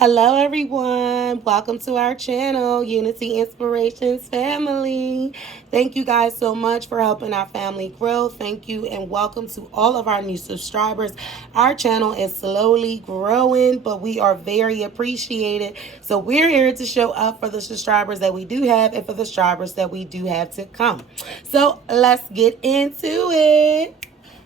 Hello, everyone. Welcome to our channel, Unity Inspirations Family. Thank you guys so much for helping our family grow. Thank you and welcome to all of our new subscribers. Our channel is slowly growing, but we are very appreciated. So we're here to show up for the subscribers that we do have and for the subscribers that we do have to come. So let's get into it.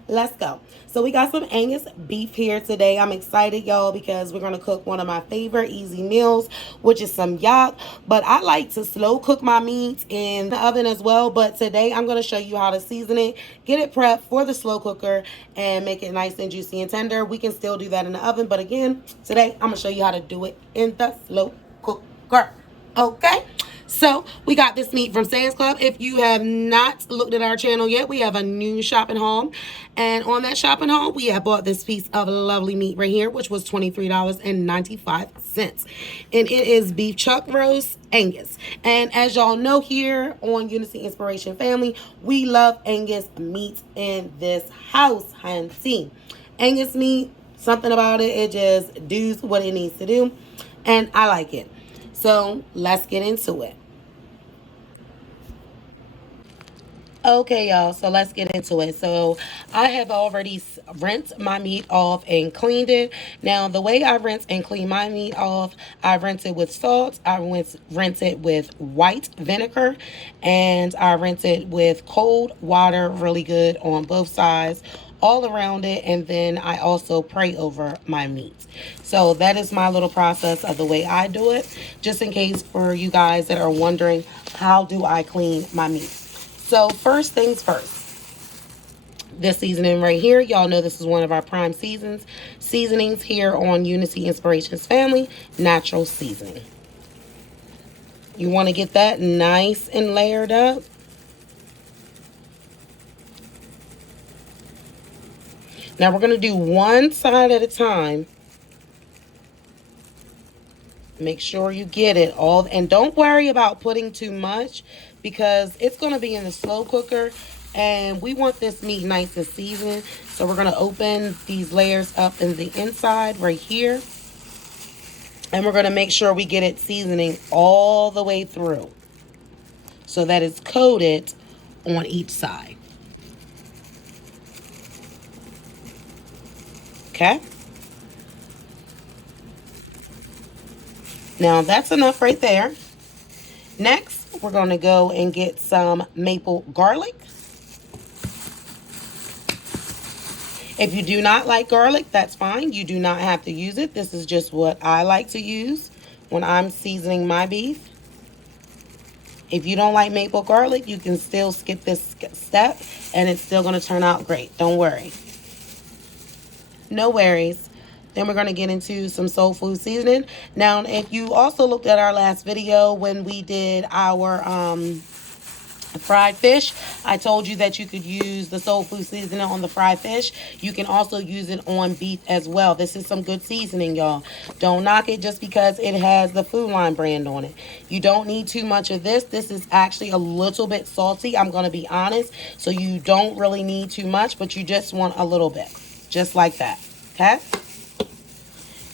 Let's go. So we got some Angus beef here today. I'm excited, y'all, because we're going to cook one of my favorite easy meals, which is some Yock. But I like to slow cook my meat in the oven as well. But today I'm going to show you how to season it, get it prepped for the slow cooker, and make it nice and juicy and tender. We can still do that in the oven. But again, today I'm going to show you how to do it in the slow cooker. Okay? So we got this meat from Sam's Club. If you have not looked at our channel yet, we have a new shopping haul. And on that shopping haul, we have bought this piece of lovely meat right here, which was $23.95. And it is beef chuck roast Angus. And as y'all know here on Unity Inspiration Family, we love Angus meat in this house, hunty. Angus meat, something about it, it just does what it needs to do. And I like it. So let's get into it. Okay, y'all, so let's get into it. So I have already rinsed my meat off and cleaned it. Now, the way I rinse and clean my meat off, I rinse it with salt, I rinse it with white vinegar, and I rinse it with cold water really good on both sides, all around it, and then I also pray over my meat. So that is my little process of the way I do it, just in case for you guys that are wondering, how do I clean my meat? So first things first, this seasoning right here, y'all know this is one of our prime seasonings here on Unity Inspirations Family, natural seasoning. You want to get that nice and layered up. Now we're going to do one side at a time. Make sure you get it all, and don't worry about putting too much because it's going to be in the slow cooker and we want this meat nice and seasoned. So we're going to open these layers up in the inside right here, and we're going to make sure we get it seasoning all the way through so that it's coated on each side. Okay, now that's enough right there. Next, we're going to go and get some maple garlic. If you do not like garlic, that's fine. You do not have to use it. This is just what I like to use when I'm seasoning my beef. If you don't like maple garlic, you can still skip this step and it's still going to turn out great. Don't worry. No worries. Then we're going to get into some soul food seasoning. Now, if you also looked at our last video when we did our fried fish, I told you that you could use the soul food seasoning on the fried fish. You can also use it on beef as well. This is some good seasoning, y'all. Don't knock it just because it has the Food Line brand on it. You don't need too much of this. This is actually a little bit salty, I'm going to be honest. So you don't really need too much, but you just want a little bit. Just like that. Okay?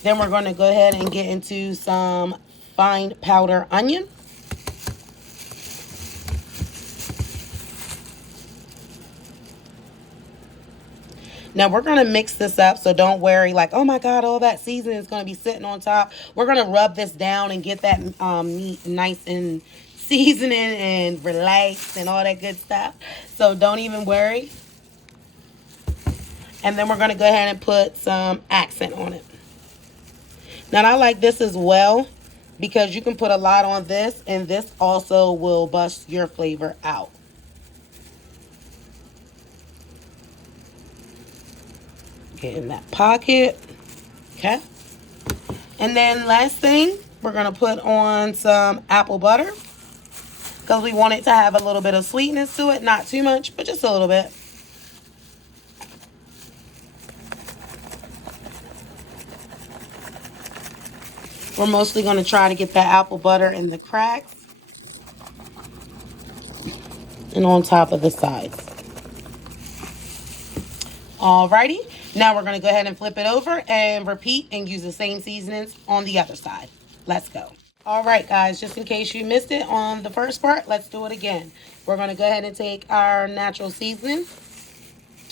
Then we're going to go ahead and get into some fine powder onion. Now, we're going to mix this up, so don't worry, like, oh, my God, all that seasoning is going to be sitting on top. We're going to rub this down and get that meat nice and seasoning and relaxed and all that good stuff. So don't even worry. And then we're going to go ahead and put some accent on it. Now, I like this as well because you can put a lot on this, and this also will bust your flavor out. Get in that pocket. Okay. And then last thing, we're going to put on some apple butter because we want it to have a little bit of sweetness to it. Not too much, but just a little bit. We're mostly going to try to get that apple butter in the cracks and on top of the sides. Alrighty. Now we're going to go ahead and flip it over and repeat and use the same seasonings on the other side. Let's go. All right, guys, just in case you missed it on the first part, let's do it again. We're going to go ahead and take our natural seasoning.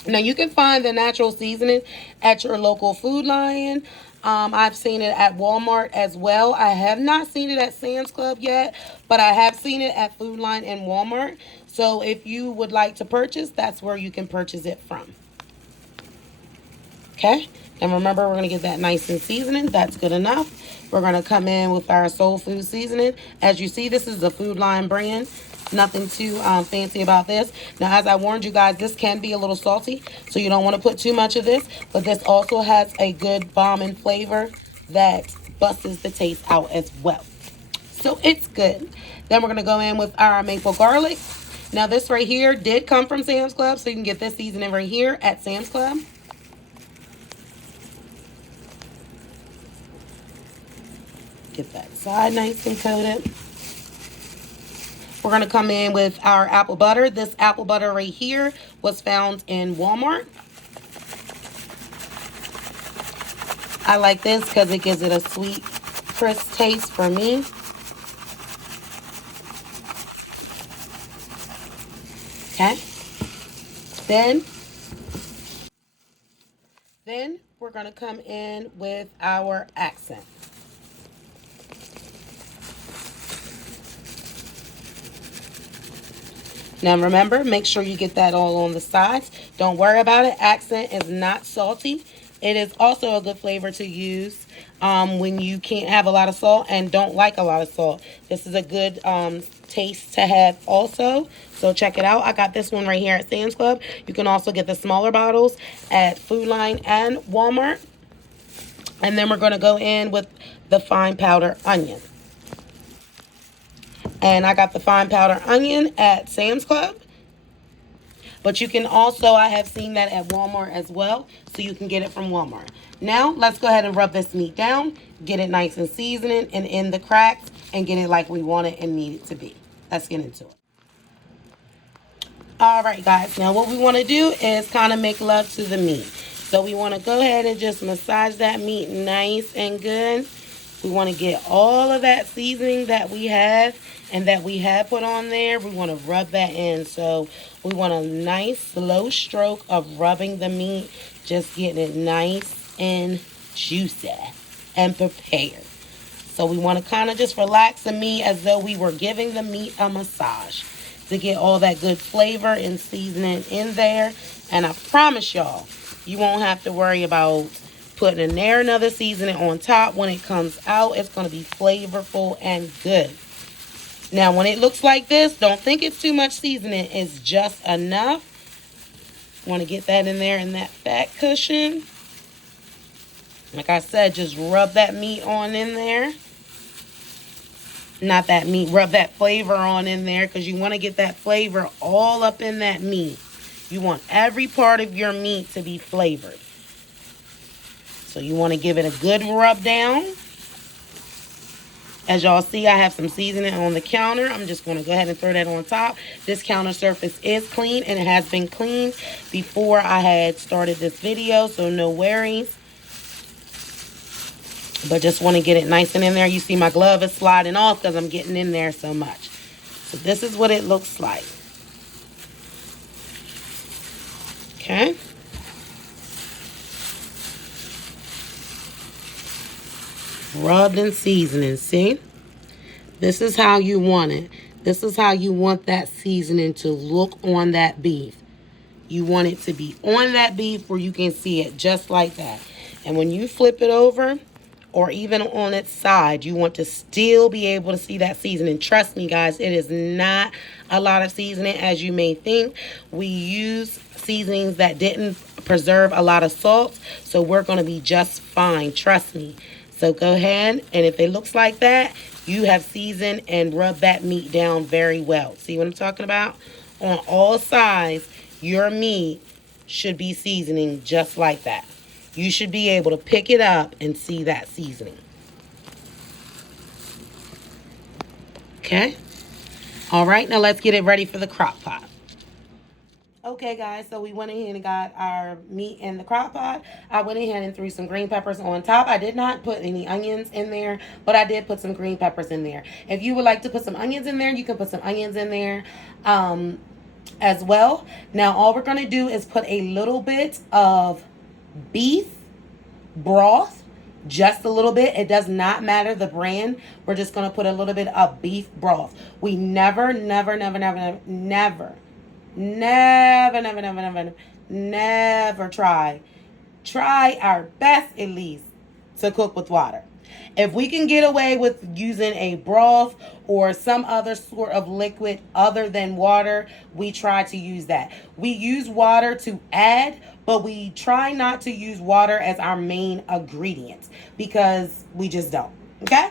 Now, you can find the natural seasoning at your local Food Lion. I've seen it at Walmart as well. I have not seen it at Sam's Club yet, but I have seen it at Food Lion and Walmart. So if you would like to purchase, that's where you can purchase it from. Okay, and remember, we're going to get that nice and seasoning. That's good enough. We're going to come in with our soul food seasoning. As you see, this is the Food Line brand. Nothing too fancy about this. Now, as I warned you guys, this can be a little salty, so you don't want to put too much of this. But this also has a good bombing flavor that busts the taste out as well. So it's good. Then we're going to go in with our maple garlic. Now, this right here did come from Sam's Club, so you can get this seasoning right here at Sam's Club. Get that side nice and coated. We're going to come in with our apple butter. This apple butter right here was found in Walmart. I like this because it gives it a sweet, crisp taste for me. Okay. Then we're going to come in with our accent. Now remember, make sure you get that all on the sides. Don't worry about it. Accent is not salty. It is also a good flavor to use when you can't have a lot of salt and don't like a lot of salt. This is a good taste to have also. So check it out. I got this one right here at Sam's Club. You can also get the smaller bottles at Food Line and Walmart. And then we're going to go in with the fine powder onion. And I got the fine powder onion at Sam's Club. But you can also, I have seen that at Walmart as well. So you can get it from Walmart. Now, let's go ahead and rub this meat down. Get it nice and seasoned and in the cracks. And get it like we want it and need it to be. Let's get into it. Alright guys, now what we want to do is kind of make love to the meat. So we want to go ahead and just massage that meat nice and good. We want to get all of that seasoning that we have and that we have put on there. We want to rub that in. So we want a nice slow stroke of rubbing the meat. Just getting it nice and juicy and prepared. So we want to kind of just relax the meat as though we were giving the meat a massage to get all that good flavor and seasoning in there. And I promise y'all, you won't have to worry about putting in there another seasoning on top. When it comes out, it's going to be flavorful and good. Now, when it looks like this, don't think it's too much seasoning. It's just enough. Want to get that in there in that fat cushion. Like I said, just rub that meat on in there. Not that meat, rub that flavor on in there because you want to get that flavor all up in that meat. You want every part of your meat to be flavored. So you want to give it a good rub down. As y'all see, I have some seasoning on the counter. I'm just going to go ahead and throw that on top. This counter surface is clean and it has been cleaned before I had started this video, so no worries. But just want to get it nice and in there. You see my glove is sliding off because I'm getting in there so much. So this is what it looks like. Okay. Rubbed and seasoning, see? This is how you want it. This is how you want that seasoning to look on that beef. You want it to be on that beef where you can see it just like that. And when you flip it over, or even on its side, you want to still be able to see that seasoning. Trust me, guys, it is not a lot of seasoning as you may think. We use seasonings that didn't preserve a lot of salt, so we're going to be just fine. Trust me. So go ahead, and if it looks like that, you have seasoned and rubbed that meat down very well. See what I'm talking about? On all sides, your meat should be seasoning just like that. You should be able to pick it up and see that seasoning. Okay? All right, now let's get it ready for the crock pot. Okay, guys, so we went ahead and got our meat in the crock pot. I went ahead and threw some green peppers on top. I did not put any onions in there, but I did put some green peppers in there. If you would like to put some onions in there, you can put some onions in there as well. Now, all we're going to do is put a little bit of beef broth, just a little bit. It does not matter the brand. We're just going to put a little bit of beef broth. We never, never, never, never, never, never, never, never, never, never try our best at least to cook with water. If we can get away with using a broth or some other sort of liquid other than water, we try to use that. We use water to add, but we try not to use water as our main ingredient because we just don't. Okay?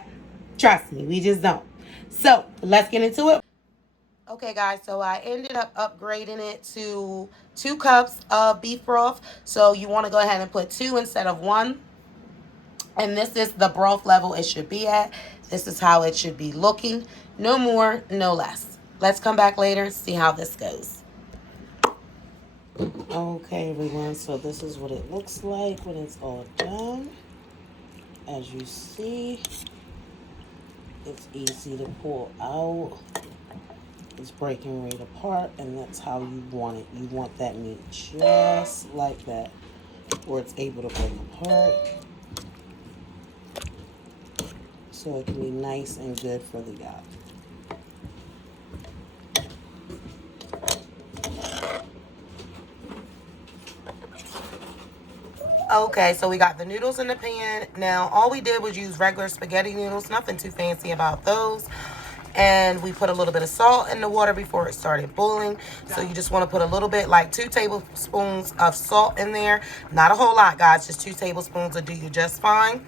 Trust me, we just don't. So let's get into it. Okay, guys, so I ended up upgrading it to 2 cups of beef broth. So you want to go ahead and put 2 instead of 1. And this is the broth level it should be at. This is how it should be looking. No more, no less. Let's come back later and see how this goes. Okay, everyone, so this is what it looks like when it's all done. As you see, it's easy to pull out. It's breaking right apart, and that's how you want it. You want that meat just like that, where it's able to break apart. So it can be nice and good for the Yock. Okay, so we got the noodles in the pan. Now, all we did was use regular spaghetti noodles. Nothing too fancy about those. And we put a little bit of salt in the water before it started boiling. So you just want to put a little bit, like 2 tablespoons of salt in there. Not a whole lot, guys. Just 2 tablespoons will do you just fine.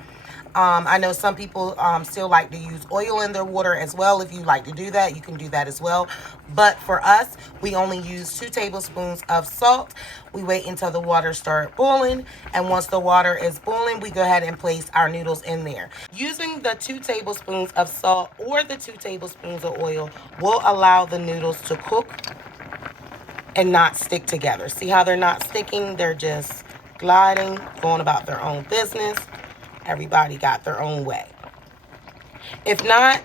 I know some people still like to use oil in their water as well. If you like to do that, you can do that as well. But for us, we only use 2 tablespoons of salt. We wait until the water starts boiling. And once the water is boiling, we go ahead and place our noodles in there. Using the 2 tablespoons of salt or the 2 tablespoons of oil will allow the noodles to cook and not stick together. See how they're not sticking? They're just gliding, going about their own business. Everybody got their own way. If not,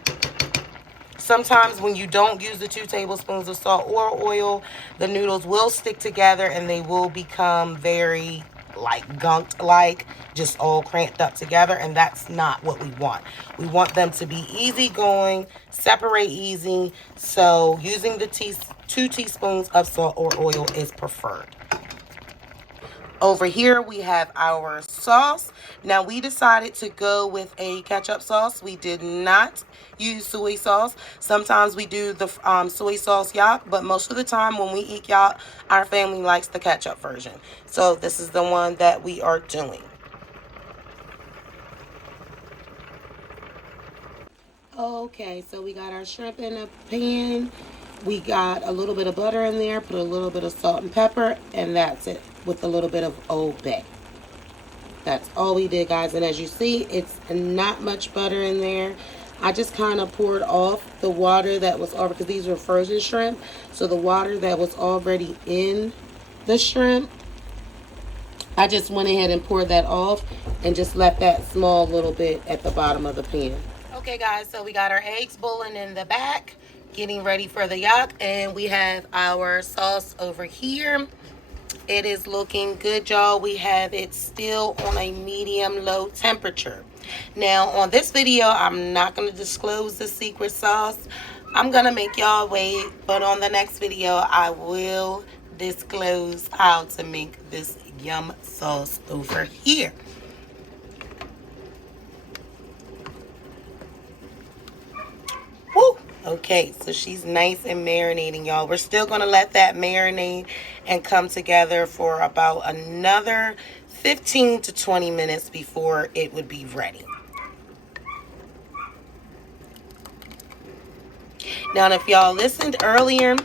sometimes when you don't use the 2 tablespoons of salt or oil, the noodles will stick together and they will become very like gunked, like just all cramped up together, and that's not what we want. We want them to be easy going, separate easy. So using the 2 teaspoons of salt or oil is preferred. Over here, we have our sauce. Now, we decided to go with a ketchup sauce. We did not use soy sauce. Sometimes we do the soy sauce Yock, but most of the time when we eat Yock, our family likes the ketchup version. So this is the one that we are doing. Okay, so we got our shrimp in a pan. We got a little bit of butter in there, put a little bit of salt and pepper, and that's it, with a little bit of Old Bay. That's all we did, guys. And as you see, it's not much butter in there. I just kind of poured off the water that was over, because these were frozen shrimp. So the water that was already in the shrimp, I just went ahead and poured that off and just left that small little bit at the bottom of the pan. Okay, guys, so we got our eggs boiling in the back, getting ready for the Yock, and we have our sauce over here. It is looking good, y'all. We have it still on a medium-low temperature. Now, on this video, I'm not going to disclose the secret sauce. I'm going to make y'all wait, but on the next video, I will disclose how to make this yum sauce over here. Woo! Okay, so she's nice and marinating, y'all. We're still going to let that marinate and come together for about another 15 to 20 minutes before it would be ready. Now, if y'all listened earlier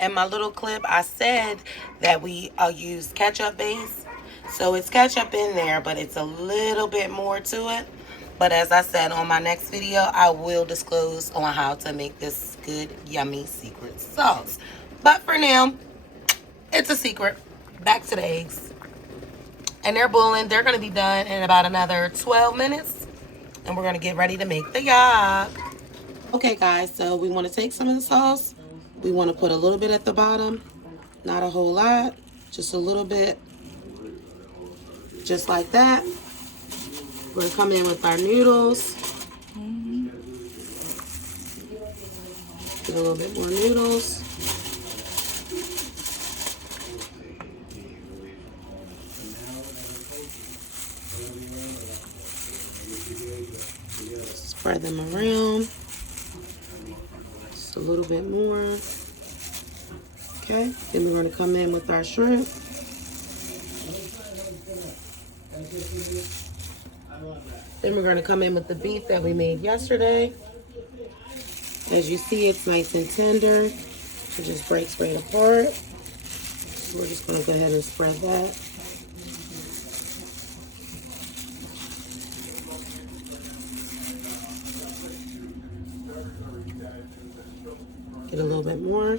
in my little clip, I said that we use ketchup base. So it's ketchup in there, but it's a little bit more to it. But as I said, on my next video, I will disclose on how to make this good, yummy secret sauce. But for now, It's a secret. Back to the eggs. And they're boiling. They're going to be done in about another 12 minutes. And we're going to get ready to make the yock. Okay, guys, so we want to take some of the sauce. We want to put a little bit at the bottom. Not a whole lot. Just a little bit. Just like that. We're going to come in with our noodles. Get a little bit more noodles. Spread them around. Just a little bit more. Okay, then we're going to come in with our shrimp. Then we're going to come in with the beef that we made yesterday. As you see, it's nice and tender. It just breaks right apart. So we're just going to go ahead and spread that. Get a little bit more.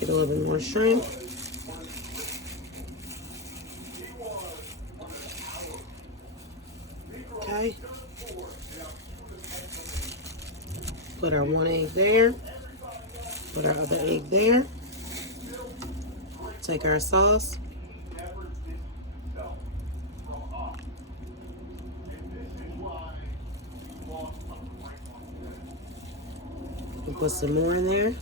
Get a little bit more shrimp. Okay. Put our one egg there. Put our other egg there. Take our sauce. And put some more in there.